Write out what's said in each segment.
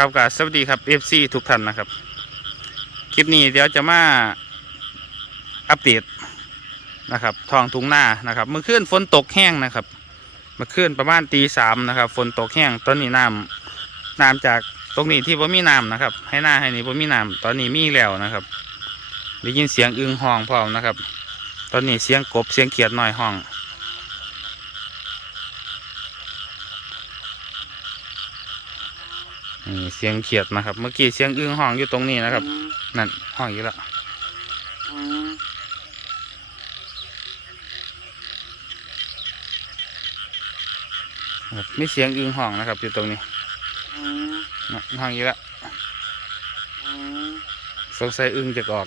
ครับกับสวัสดีครับ FC ทุกท่านนะครับ คลิปนี้เดี๋ยวจะมาอัปเดตนะครับทองทุ่งนานะครับเมื่อคืนฝนตกแห้งนะครับเมื่อคืนประมาณตีสามนะครับฝนตกแห้งตอนนี้น้ำน้ำจากตรงนี้ที่ว่ามีน้ำนะครับ ให้หน้าให้นี่ว่ามีน้ำตอนนี้มีแล้วนะครับได้ยินเสียงอึงห้องพร้อมนะครับ ตอนนี้เสียงกบเสียงเขียดหน่อยห้อง นี่เสียงเขียดนะครับ เมื่อกี้เสียงอึ้งห้องอยู่ตรงนี้นะครับ นั่นห้องอยู่แล้วครับมีเสียงอึ้งห้องนะครับ อยู่ตรงนี้นั่นห้องอยู่แล้วสงสัยอึ้งจะออก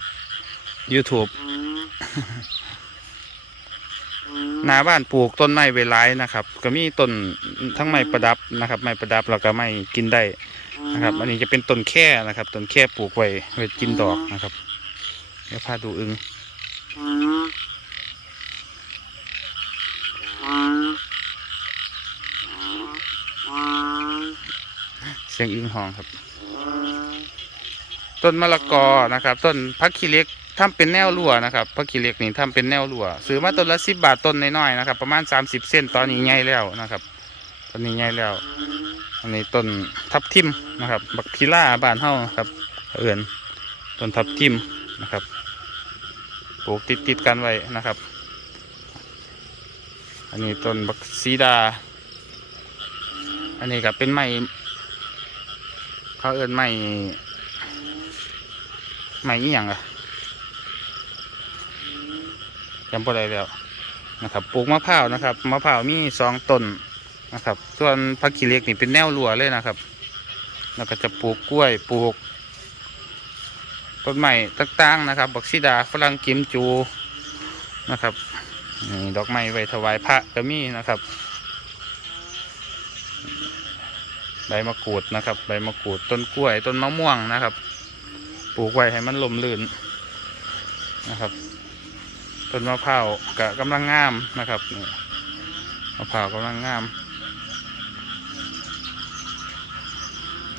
YouTube หน้าบ้านปลูกต้นไม้ไว้หลายนะครับ ก็มีต้นทั้งไม้ประดับนะครับ ไม้ประดับแล้วก็ไม้กินได้ นะครับ อันนี้จะเป็นต้นแค่นะครับต้นแค่ปลูกไว้ไว้กินดอกนะครับเดี๋ยวพาดูอึงเสียงอึงหองครับ ต้นมะละกอนะครับ ต้นพักขี้เหล็กทำเป็นแนวรั้วนะครับพักขี้เหล็กนี่ทำเป็นแนวรั้วซื้อมาต้นละสิบบาทต้นน้อยๆนะครับ ประมาณสามสิบเส้นตอนนี้ใหญ่แล้วนะครับ ตอนนี้ใหญ่แล้ว อันนี้ต้นทับทิมนะครับ บักพิล่าบานเฮาครับเอื่นต้นทับทิมนะครับ ปลูกติดติดกันไว้นะครับ อันนี้ต้นบักซีดา อันนี้ก็เป็นไม้เขาเอื่นไม้ไม้อีหยังอะจำบ่ได้แล้วนะครับ ปลูกมะพร้าวนะครับ มะพร้าวมีสองต้น นะครับ ส่วนพักขี้เหล็กนี่เป็นแนวรั้วเลยนะครับ แล้วก็จะปลูกกล้วยปลูกต้นไม้ต่างๆนะครับ บักซีดาฝรั่งกิมจูนะครับนี่ดอกไม้ไว้ถวายพระก็มีนะครับใบมะกรูดนะครับ ใบมะกรูดต้นกล้วย ต้นมะม่วงนะครับ ปลูกไว้ให้มันลมลื่นนะครับต้นมะพร้าวก็กำลังงามนะครับมะพร้าวกำลังงาม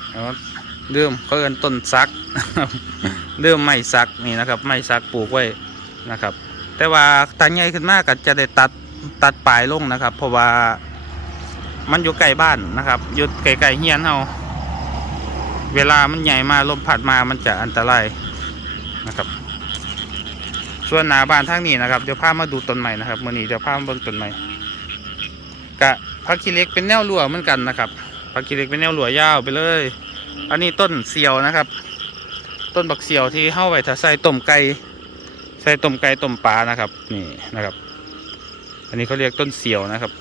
แล้ว เริ่มเขาเอินต้นซักเริ่มไม่ซักนี่นะครับไม่ซักปลูกไว้นะครับ แต่ว่าตังใหญ่ขึ้นมากก็จะได้ตัดตัดปลายลงนะครับ เพราะว่ามันอยู่ใกล้บ้านนะครับอยู่ใกลๆเฮียนเฮาเวลามันใหญ่มาลมพัดมามันจะอันตรายนะครับ ส่วนหนาบ้านทางนี้นะครับเดี๋ยวพามาดูต้นใหม่นะครับมื่อนี้เดี๋ยวพามาเบิ่งต้นใหม่กะพักขี้เล็กเป็นแนวรั้วเหมือนกันนะครับ ผักกีเหล็กเป็นแนวหลัวยาวไปเลย อันนี้ต้นเสียวนะครับ ต้นบักเสียวที่เข้าไว้ถ้าใส่ต้มไก่ใส่ต้มไก่ต้มปลานะครับ นี่นะครับ อันนี้เขาเรียกต้นเสียวนะครับ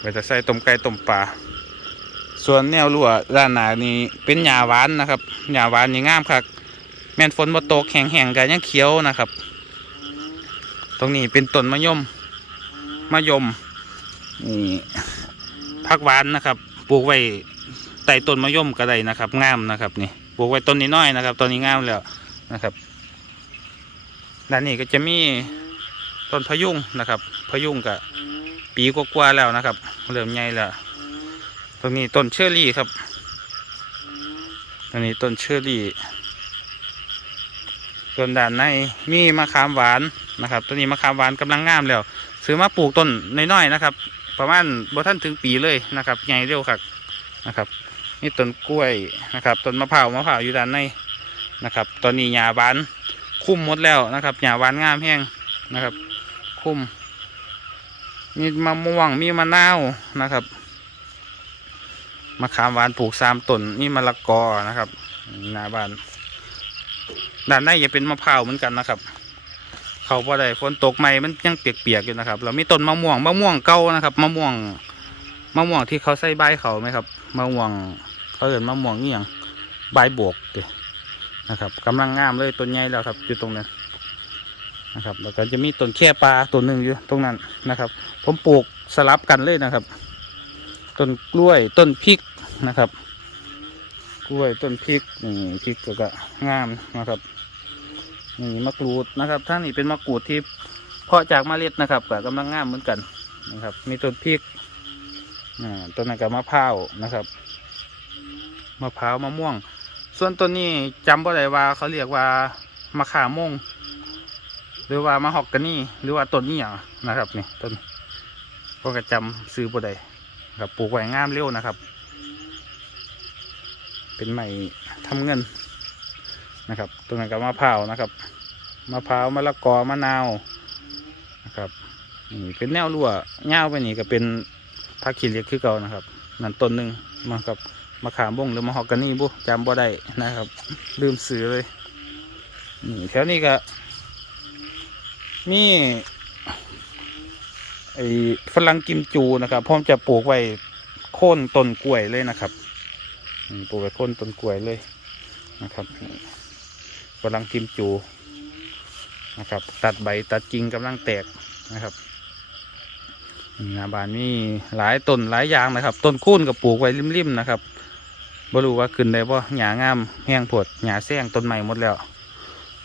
ไว้ถ้าใส่ต้มไก่ต้มปลาส่วนแนวรั้วด้านหน้านี่เป็นหญ้าหวานนะครับหญ้าหวานนี่งามครับแม่นฝนบ่ตกแห้งๆกันยังเขียวนะครับ ตรงนี้เป็นต้นมะยมมะยมนี่ ผักหวานนะครับปลูกไว้ใต้ต้นมะยมก็ได้นะครับงามนะครับนี่ปลูกไว้ต้นนี้น้อยนะครับต้นนี้งามแล้วนะครับด้านนี้ก็จะมีต้นพะยุงนะครับพะยุงกับปีกว่าๆแล้วนะครับเริ่มใหญ่แล้วตรงนี้ต้นเชอรี่ครับตรงนี้ต้นเชอรี่ส่วนด้านในมีมะขามหวานนะครับต้นนี้มะขามหวานกำลังงามแล้วซื้อมาปลูกต้นน้อยๆนะครับ ประมาณบ่ท่านถึงปีเลยนะครับใหญ่เร็วครับนะครับนี่ต้นกล้วยนะครับต้นมะพร้าวมะพร้าวอยู่ด้านในนะครับ ตอนนี้หญ้าหวานคุ้มหมดแล้วนะครับหญ้าหวานงามแห้งนะครับ คุ้มมีมะม่วงมีมะนาวนะครับมะขามหวานปลูกสามต้นนี่มะละกอนะครับหน้าบ้านด้านในจะเป็นมะพร้าวเหมือนกันนะครับ เขาพอได้ฝนตกใหม่มันยังเปียกๆอยู่นะครับเรามีต้นมะม่วงมะม่วงเก่านะครับมะม่วงมะม่วงที่เขาใส่ใบเขาไหมครับมะม่วงเขาเรียกมะม่วงนี่ยังใบบวกเดนะครับกำลังงามเลยต้นใหญ่แล้วครับอยู่ตรงนั้นนะครับ แล้วก็จะมีต้นแค่ปลาต้นหนึ่งอยู่ตรงนั้นนะครับ ผมปลูกสลับกันเลยนะครับต้นกล้วยต้นพริกนะครับ กล้วยต้นพริกนี่พริกก็งามนะครับ นี่มะกรูดนะครับท่านนี่เป็นมะกรูดที่เพาะจากเมล็ดนะครับก็กำลังงามเหมือนกันนะครับ มีต้นพริกอ่าต้นนั้นกับมะพร้าวนะครับมะพร้าวมะม่วง ส่วนต้นนี้จำบ่ได้ว่าเขาเรียกว่ามะขาม่วงหรือว่ามะฮอกกานี่หรือว่าต้นนี้อย่างนะครับนี่ต้นพวกระจำซื้อบ่ได้ครับปลูกไว้งามเร็วนะครับ เป็นไม้ทำเงิน นะครับตรงนั้นกับมะพร้าวนะครับมะพร้าวมะละกอมะนาวนะครับนี่เป็นแนวรั่วเง่าวไปนี่ก็เป็นผักขีเหล็กคือเก่านะครับนั่นต้นหนึ่งมาครับมะขามบ้งหรือมะฮอกกานี่บุจำบ่ได้นะครับลืมซื้อเลยนี่แถวนี้ก็มีไอ้ฝรั่งกิมจูนะครับพร้อมจะปลูกไว้โค่นต้นกล้วยเลยนะครับปลูกไว้โค้นต้นกล้วยเลยนะครับ กำลังกิมจูนะครับ ตัดใบตัดกิ่งกำลังแตกนะครับนี่หนาบานมีหลายต้นหลายอย่างนะครับ ต้นคูนกับปลูกไว้ริมๆนะครับบ่รู้ว่าขึ้นได้บ่หญ้างามแห้งผดหญ้าแซงต้นใหม่หมดแล้ว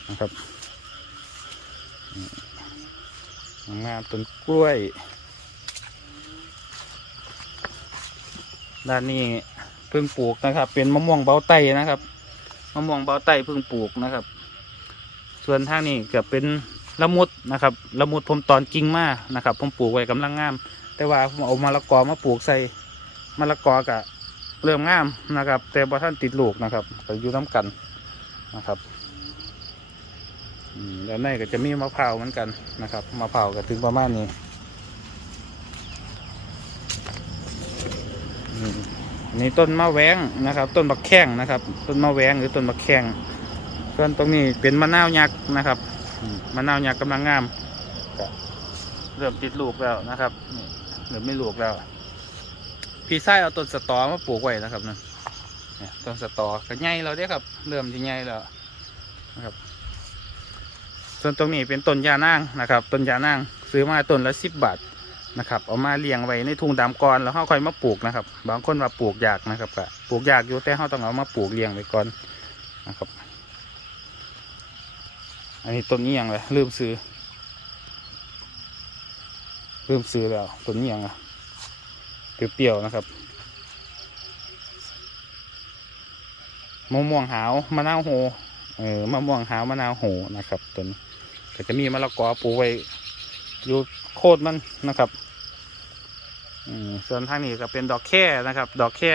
นะครับนี่งามต้นกล้วย ด้านนี้เพิ่งปลูกนะครับ เป็นมะม่วงเบาไตนะครับ มะม่วงเบาไตเพิ่งปลูกนะครับ ส่วนทางนี้เก็เป็นละมุดนะครับละมุดผมตอนกิ่งมากนะครับ ผมปลูกไว้กำลังงาม แต่ว่าผมเอามะละกอมาปลูกใส่มะละกอกะเริ่มงามนะครับ แต่บ่ท่านติดลูกนะครับก็อยู่น้ากันนะครับแล้วในก็จะมีมะพร้าวเหมือนกันนะครับมะพร้าวก็ถึงประมาณนี้นี่ต้นมะแวงนะครับ ต้นบักแข้งนะครับ ต้นมะแวงหรือต้นบักแข้ง ส่วนตรงนี้เป็นมะนาวยักษ์นะครับอืมมะนาวยักษ์กำลังงามก็เริ่มติดลูกแล้วนะครับนี่เริ่มไม่ลูกแล้ว พี่ชายเอาต้นสตอมาปลูกไว้นะครับนั่นเนี่ยต้นสตอก็ใหญ่แล้วเด้อครับ เริ่มที่ใหญ่แล้วนะครับ ส่วนตรงนี้เป็นต้นยานางนะครับต้นยานางซื้อมาต้นละสิบบาทนะครับเอามาเลี้ยงไว้ในทุ่งดำก่อนแล้วเขาค่อยมาปลูกนะครับ บางคนว่าปลูกยากนะครับก็ปลูกยากอยู่แต่เขาต้องเอามาปลูกเลี้ยงไว้ก่อนนะครับ อันนี้ต้นนี้ยังเลยลืมซื้อลืมซื้อแล้วต้นนี้ยังอะเปรี้ยวๆนะครับมะม่วงหาวมะนาวโหเออมะม่วงหาวมะนาวโหนะครับต้นนี้ก็จะมีมะละกอปลูกไว้อยู่โคตรมันนะครับอืมส่วนทางนี้ก็เป็นดอกแค่นะครับ ดอกแค่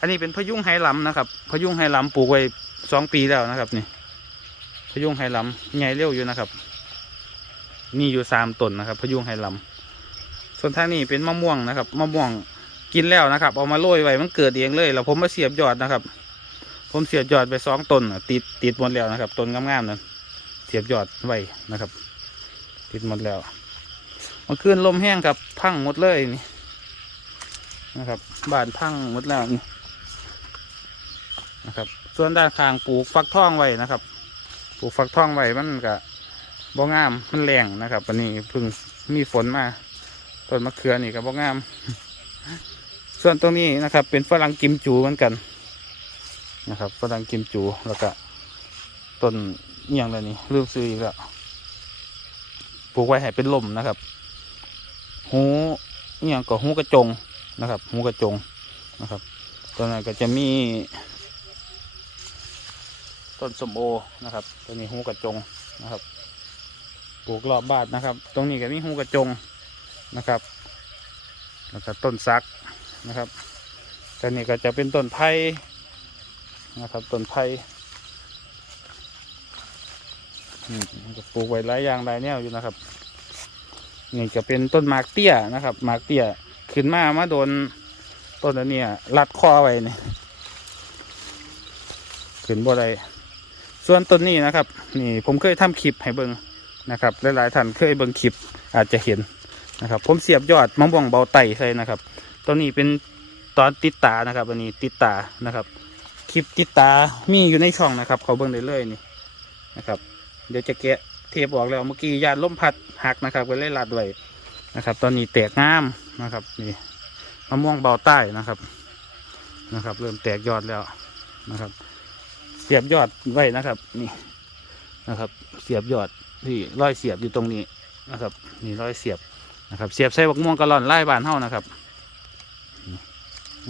อันนี้เป็นพยุงไหหลำนะครับ พยุงไหหลำปลูกไว้สองปีแล้วนะครับนี่ พยุงไหหลำใหญ่เร็วอยู่นะครับ มีอยู่สามต้นนะครับ พยุงไหหลำส่วนทางนี้เป็นมะม่วงนะครับมะม่วงกินแล้วนะครับเอามาโรยไว้มันเกิดเองเลยแล้วผมมาเสียบยอดนะครับ ผมเสียบยอดไปสองต้นติดติดหมดแล้วนะครับต้นงามๆนั้นเสียบยอดไว้นะครับ ติดหมดแล้วเมื่อคืนลมแห้งครับพังหมดเลยนี่นะครับบานพังหมดแล้วนี่นะครับ ส่วนด้านข้างปลูกฟักทองไว้นะครับ ปลูกฟักทองไว้มันก็บ่งามมันแรงนะครับวันนี้เพิ่งมีฝนมาต้นมะเขือนี่ก็บ่งาม ส่วนตรงนี้นะครับ เป็นฝรั่งกิมจูเหมือนกันนะครับฝรั่งกิมจูแล้วก็ต้นเอียงเลยนี่ลืมซื้ออีกแล้วปลูกไว้ให้เป็นลมนะครับ หูอหย่างก็หูกระจงนะครับ หูกระจงนะครับตัวนั้นก็จะมี ต้นสมโอนะครับตัวนี้หูกระจงนะครับ ปลูกรอบบ้านนะครับ ตรงนี้ก็มีหูกระจงนะครับแล้วก็ต้นซักนะครับตัวนี้ก็จะเป็นต้นไผ่นะครับต้นไผ่อืมก็ปลูกไว้หลายอย่างหลายแนวอยู่นะครับ นี่จะเป็นต้นหมากเตี้ยนะครับหมากเตี้ยขึ้นมามาโดนต้นอันนี้รัดคอไว้เนี่ยขึ้นบ่ได้ ส่วนต้นนี้นะครับ นี่ผมเคยทำคลิปให้เบิ่งนะครับหลายๆท่านเคยเบิ่งคลิปอาจจะเห็นนะครับ ผมเสียบยอดมะม่วงเบาไตใส่นะครับต้นนี้เป็นตอนติดตานะครับอันนี้ติดตานะครับคลิปติดตามีอยู่ในช่องนะครับ เขาเบิ่งได้เลยนี่นะครับ เดี๋ยวจะแกะเทปออกแล้วเมื่อกี้ยานล้มพัดหักนะครับก็เลยลัดไว้นะครับ ตอนนี้แตกงามนะครับนี่มะม่วงเบาใต้นะครับนะครับ เริ่มแตกยอดแล้วนะครับ เสียบยอดไว้นะครับ นี่นะครับ เสียบยอดที่ร้อยเสียบอยู่ตรงนี้นะครับ นี่ร้อยเสียบนะครับ เสียบใส่บักม่วงกะล่อนไล่บานเฮานะครับ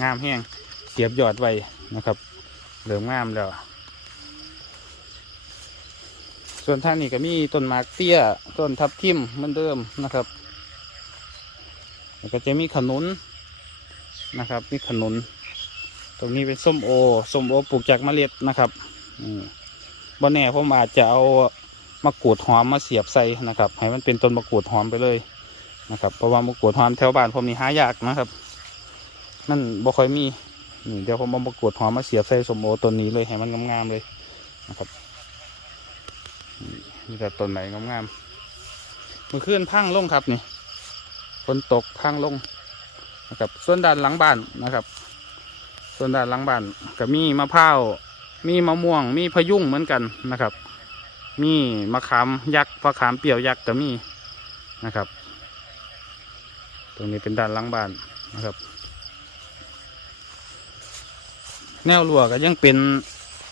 งามแห้งเสียบยอดไว้นะครับเริ่มงงามแล้ว ส่วนท่างนี้ก็มีต้นมากเตี้ยต้นทับทิมเหมือนเดิมนะครับแล้วก็จะมีขนุนนะครับ มีขนุน ตรงนี้เป็นส้มโอส้มโอปลูกจากเมล็ดนะครับอืมบ่แน่ผมอาจจะเอามะกรูดหอมมาเสียบใส่นะครับ ให้มันเป็นต้นมะกรูดหอมไปเลยนะครับ เพราะว่ามะกรูดหอมแถวบ้านผมนี่หายากนะครับ มันบ่ค่อยมีนี่เดี๋ยวผมเอามะกรูดหอมมาเสียบใส่ส้มโอต้นนี้เลยให้มันงามๆเลยนะครับมีแต่ต้นไหนงามๆมือขึ้นพังลงครับนี่ฝนตกพังลงนะครับ ส่วนด้านหลังบ้านนะครับ ส่วนด้านหลังบ้านก็มีมะพร้าวมีมะม่วง มีพะยุงเหมือนกันนะครับ มีมะขามยักษ์มะขามเปรี้ยวยักษ์ก็มีนะครับ ตรงนี้เป็นด้านหลังบ้านนะครับ แนวรั้วก็ยังเป็น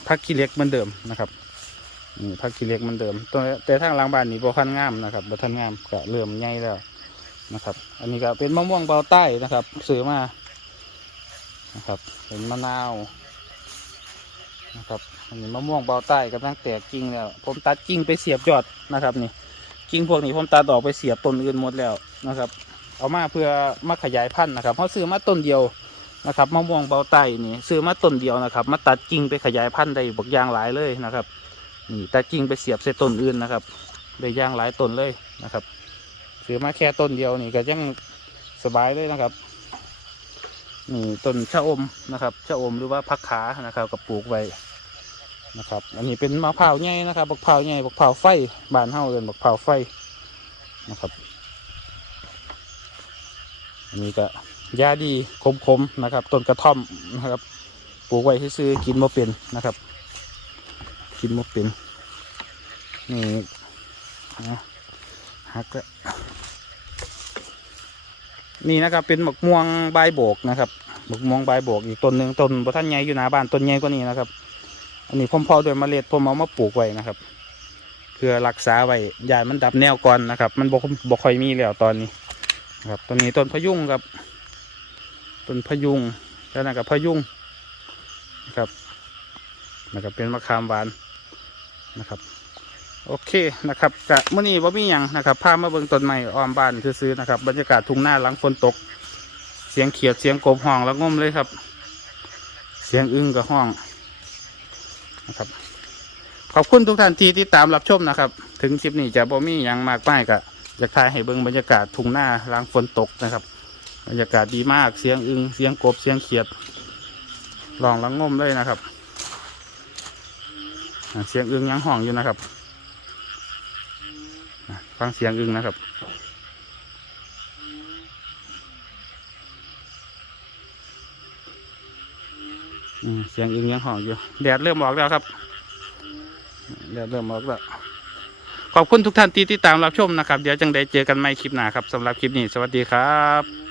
พักขี้เหล็กเหมือนเดิมนะครับนี่พักขี้เหล็กเหมันเดิมตัวแต่ทางหลังบ้านนี่บ่คันงามนะครับบ่ทันงามก็เริ่มใหญ่แล้วนะครับ อันนี้ก็เป็นมะม่วงเบาใต้นะครับซื้อมา นะครับ เป็นมะนาวนะครับอันนี้มะม่วงเบาใต้กำลังแตกกิ่งแล้ว ผมตัดกิ่งไปเสียบยอดนะครับนี่กิ่งพวกนี้ผมตัดออกไปเสียบต้นอื่นหมดแล้วนะครับ เอามาเพื่อมาขยายพันธุ์นะครับเพราะซื้อมาต้นเดียวนะครับมะม่วงเบาใต้นี่ซื้อมาต้นเดียวนะครับ มาตัดกิ่งไปขยายพันธุ์ได้บักยางหลายเลยนะครับนี่ต่จริงไปเสียบใส่ต้นอื่นนะครับได้ยางหลายต้นเลยนะครับซื้อมาแค่ต้นเดียวนี่ก็ยังสบายเลยนะครับ นี่ต้นชะอมนะครับชะอมหรือว่าพักขานะครับกับปลูกไว้นะครับ อันนี้เป็นมะพร้าวใหญ่นะครับบักพร้าวใหญ่บักพร้าวไฟบานเฮาเอินบักพร้าวไฟนะครับ อันนี้ก็ยาดีคมๆนะครับต้นกระท่อมนะครับ ปลูกไว้ที่ซื้อกินมาเป็นนะครับ กินมกเป็นนี่นะหักแล้ว นี่นะครับเป็นหมกม่วงใบโบกนะครับหมกม่วงใบโบกอีกต้นหนึ่งต้นบท่านใหญ่อยู่หน้าบ้านต้นใหญ่กว่านี้นะครับ อันนี้ผมพอด้วยเมล็ดผมเอามาปลูกไว้นะครับเพื่อรักษาไว้ยายมันดับแนวก่อนนะครับ มันบกบกค่อยมีแล้วตอนนี้นะครับต้นนี้ต้นพยุงครับต้นพยุงแล้วนะครับพยุงนะครับนะครับเป็นมะขามหวานนะครับ โอเคนะครับกะเมื่อนี้ว่ามีหยังนะครับพามาเบิ่งต้นไม้อ้อมบ้านซื้อๆนะครับ บรรยากาศทุ่งนาหลังฝนตก เสียงเขียดเสียงกบห้องแล้วงมเลยครับ เสียงอึ้งกับห้องนะครับ ขอบคุณทุกท่านที่ติดตามรับชมนะครับ ถึงคลิปนี้จะบ่มีหยังมากมายก็อยากถ่ายให้เบิ่งบรรยากาศทุ่งนาหลังฝนตกนะครับ บรรยากาศดีมากเสียงอึ้งเสียงกบเสียงเขียดลองแล้วงมเลยนะครับ เสียงอึ้งยังห้องอยู่นะครับ ฟังเสียงอึงนะครับเสียงอึงยังห้องอยู่แดดเริ่มออกแล้วครับแดดเริ่มออกแล้วขอบคุณทุกท่านที่ติดตามรับชมนะครับ เดี๋ยวจังได้เจอกันใหม่คลิปหน้าครับสำหรับคลิปนี้ สวัสดีครับ